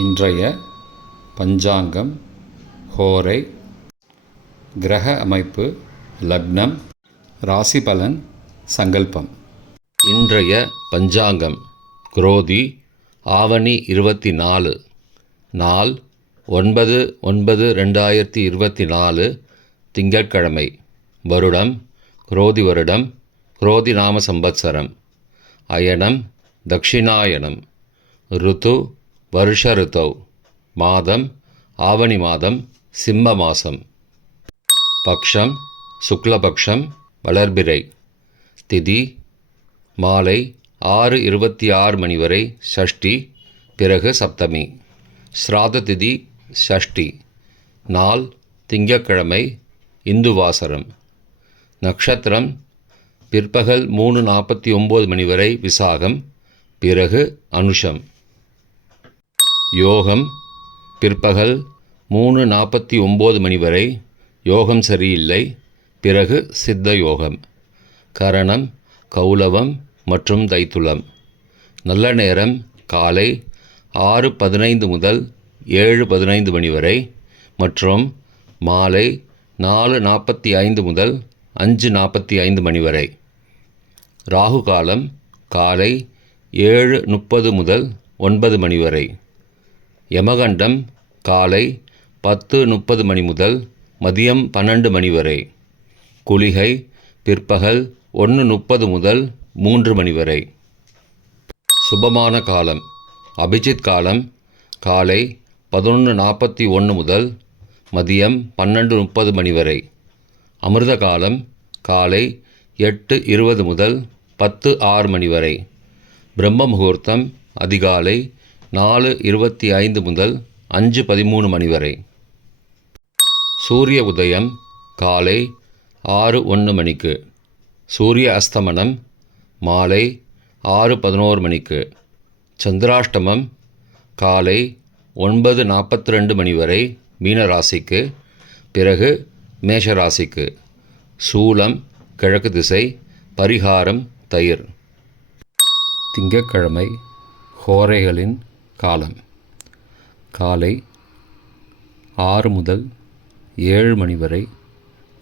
இன்றைய பஞ்சாங்கம், ஹோரை, கிரக அமைப்பு, லக்னம், ராசி பலன், சங்கல்பம். இன்றைய பஞ்சாங்கம் குரோதி ஆவணி 24, நாள் 9/9/2024, திங்கட்கிழமை. வருடம் குரோதி வருடம், குரோதி நாம சம்பத்சரம். அயனம் தக்ஷிணாயனம். ருத்து வருஷ ருத்தௌ. மாதம் ஆவணி மாதம், சிம்ம மாதம். பக்ஷம் சுக்லபக்ஷம், வளர்பிறை. திதி மாலை 6:26 மணி வரை ஷஷ்டி, பிறகு சப்தமி. ஸ்ராத திதி ஷஷ்டி. நாள் திங்கட்கிழமை, இந்துவாசரம். நக்ஷத்திரம் பிற்பகல் 3:49 மணி வரை விசாகம், பிறகு அனுஷம். யோகம் பிற்பகல் 3:49 மணி வரை யோகம் சரியில்லை, பிறகு சித்த யோகம். கரணம் கௌலவம் மற்றும் தைத்துளம். நல்ல நேரம் காலை 6:15 முதல் 7:15 மணி வரை மற்றும் மாலை 4:45 முதல் 5:45 மணி வரை. ராகு காலம் காலை 7:30 முதல் 9 மணி வரை. யமகண்டம் காலை 10:30 மணி முதல் மதியம் 12 மணி வரை. குளிகை பிற்பகல் 1:30 முதல் 3 மணி வரை. சுபமான காலம் அபிஜித் காலம் காலை 11:41 முதல் மதியம் 12:30 மணி வரை. அமிர்த காலம் காலை 8:20 முதல் 10:06 மணி வரை. பிரம்ம முகூர்த்தம் அதிகாலை 4:25 முதல் 5:13 மணி வரை. சூரிய உதயம் காலை 6:01 மணிக்கு. சூரிய அஸ்தமனம் மாலை 6:11 மணிக்கு. சந்திராஷ்டமம் காலை 9:42 மணி வரை மீனராசிக்கு, பிறகு மேஷராசிக்கு. சூலம் கிழக்கு திசை, பரிகாரம் தயிர். திங்கட்கிழமை, ஹோரைகளின் காலம் காலை 6 முதல் 7 மணி வரை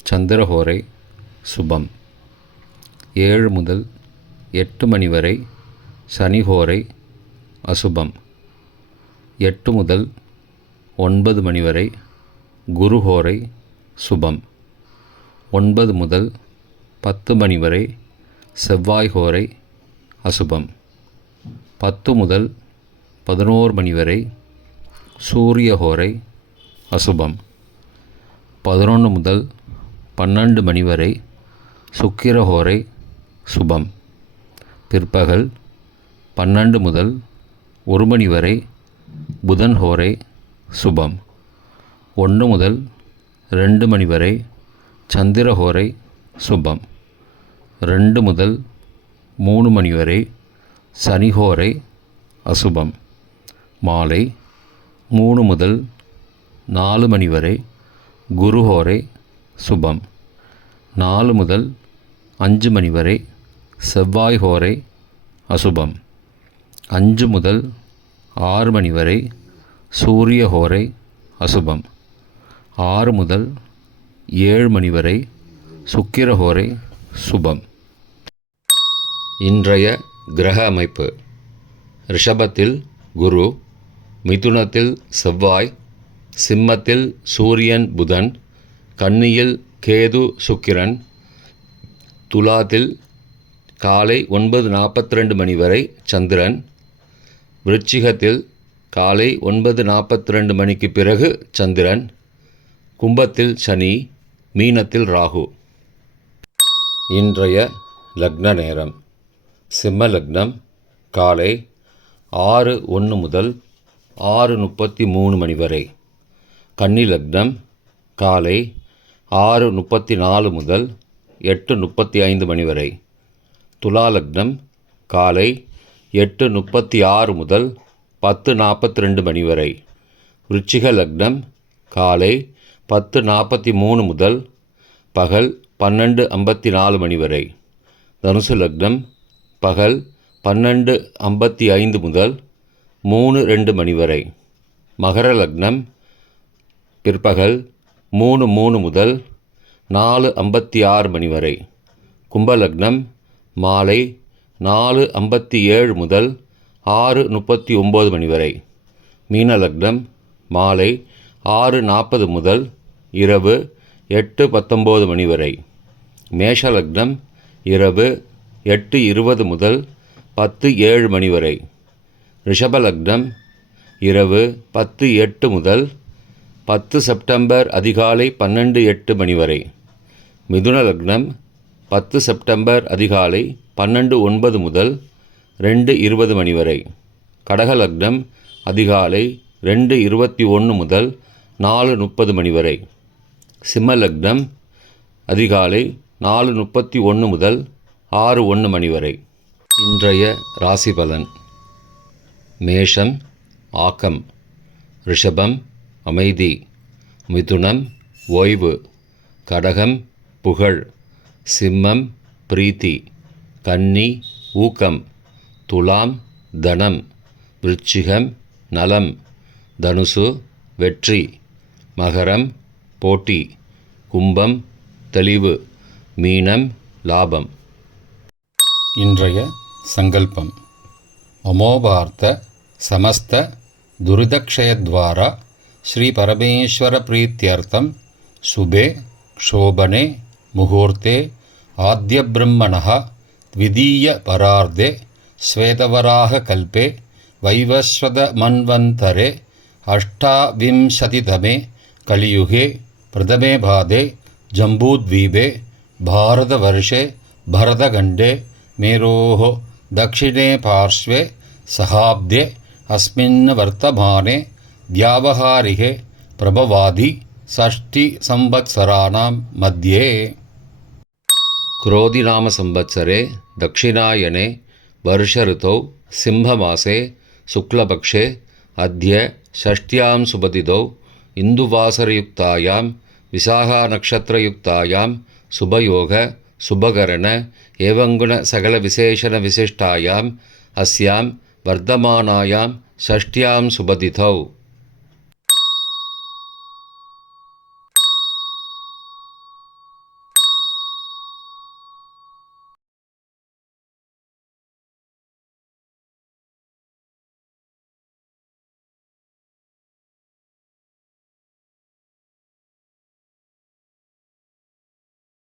சந்திரஹோரை சுபம். 7 முதல் 8 மணி வரை சனிஹோரை அசுபம். 8 முதல் 9 மணி வரை குருஹோரை சுபம். 9 முதல் 10 மணி வரை செவ்வாய்ஹோரை அசுபம். 10 முதல் 11 மணி வரை சூரியஹோரை அசுபம். 11 முதல் 12 மணி வரை சுக்கிரஹோரை சுபம். பிற்பகல் 12 முதல் 1 மணி வரை புதன்ஹோரை சுபம். 1 முதல் 2 மணி வரை சந்திரஹோரை சுபம். 2 முதல் 3 மணி வரை சனிஹோரை அசுபம். மாலை 3 முதல் 4 மணி வரை குருஹோரை சுபம். 4 முதல் 5 மணி வரை செவ்வாய்ஹோரை அசுபம். 5 முதல் 6 மணி வரை சூரியஹோரை அசுபம். 6 முதல் 7 மணி வரை சுக்கிரஹோரை சுபம். இன்றைய கிரக அமைப்பு. ரிஷபத்தில் குரு, மிதுனத்தில் செவ்வாய், சிம்மத்தில் சூரியன் புதன், கன்னியில் கேது சுக்கிரன், துலாத்தில் காலை 9:42 மணி வரை சந்திரன், விருச்சிகத்தில் காலை 9:42 மணிக்கு பிறகு சந்திரன், கும்பத்தில் சனி, மீனத்தில் ராகு. இன்றைய லக்ன நேரம். சிம்ம லக்னம் காலை 6:01 முதல் 6:33 மணி வரை. கன்னி லக்னம் காலை 6:34 முதல் 8:35 மணி வரை. துலா லக்னம் காலை 8:36 முதல் 10:42 மணி வரை. விருச்சிக லக்னம் காலை 10:43 முதல் பகல் 12:54 மணி வரை. தனுசு லக்னம் பகல் 12:55 முதல் 3:02 மணி வரை. மகர லக்னம் பிற்பகல் 3:03 முதல் 4:56 மணி வரை. கும்பலக்னம் மாலை 4:57 முதல் 6:39 மணி வரை. மீன லக்னம் மாலை 6:40 முதல் இரவு 8:19 மணி வரை. மேஷ லக்னம் இரவு 8:20 முதல் 10:07 மணி வரை. ரிஷப லக்னம் இரவு 10:08 முதல் 10 செப்டம்பர் அதிகாலை 12:08 மணி வரை. மிதுன லக்னம் 10 செப்டம்பர் அதிகாலை 12:09 முதல் 2:20 மணி வரை. கடக லக்னம் அதிகாலை 2:21 முதல் 4:30 மணி வரை. சிம்ம லக்னம் அதிகாலை 4:31 முதல் 6:01 மணி வரை. இன்றைய ராசி பலன். மேஷம் ஆக்கம், ரிஷபம் அமைதி, மிதுனம் ஓய்வு, கடகம் புகழ், சிம்மம் பிரீத்தி, கன்னி ஊக்கம், துலாம் தனம், விருச்சிகம் நலம், தனுசு வெற்றி, மகரம் போட்டி, கும்பம் தெளிவு, மீனம் லாபம். இன்றைய சங்கல்பம். அமோபார்த்த சமஸ்த துரிதக்ஷயத்வாரா ஸ்ரீ பரமேஸ்வர பிரீத்யர்த்தம் சுபே க்ஷோபனே முகூர்த்தே ஆத்ய பிரம்மணः த்விதீய பரார்த்தே ஸ்வேதவராக கல்பே வைவஸ்வத மன்வந்தரே அஷ்டாவிம்சதிதமே கலியுகே பிரதமே பாதே ஜம்பூத்வீபே பாரதவர்ஷே பரதகண்டே மேரோः दक्षिणे पार्श्वे सहाब्दे अस्मिन् वर्तमाने व्यावहारिके प्रभवादि षष्टिसंवत्सराणां मध्ये. क्रोधिनाम संवत्सरे दक्षिणायने वर्षऋतौ सिंहमासे शुक्लपक्षे अद्य षष्ट्यां सुबतिथौ इन्दुवासरयुक्तायां विशाखानक्षत्रयुक्तायां शुभयोग शुभकरण एवंगुण सकल विशेषण विशिष्टायां अस्यां वर्धमानायां षष्ट्यां सुबतिथौ